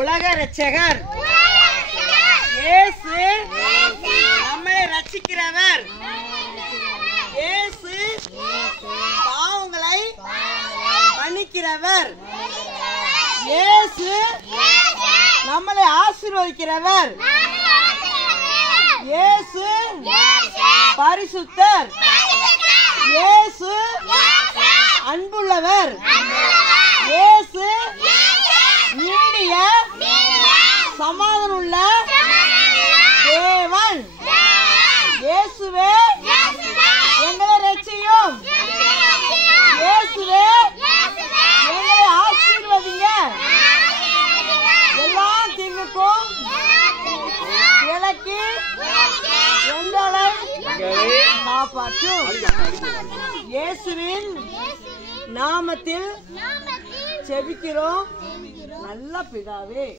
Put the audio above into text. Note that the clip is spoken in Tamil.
உலக இரட்சகர் இயேசு நம்மை ரட்சிக்கிறவர். இயேசு பாவங்களை மன்னிக்கிறவர். இயேசு நம்மளை ஆசீர்வதிக்கிறவர். இயேசு பரிசுத்தர். இயேசு அன்புள்ளவர். இயேசு நீடிய சமாதானமுள்ள தேவன். இயேசுவே எங்களை ரட்சியும். இயேசுவே எங்களை ஆசீர்வதிங்க. எல்லா தீங்குக்கும் விலக்கி எங்களை காப்பாற்றும். இயேசுவின் நாமத்தில் ஜெபிக்கிறோம் நல்ல பிதாவே.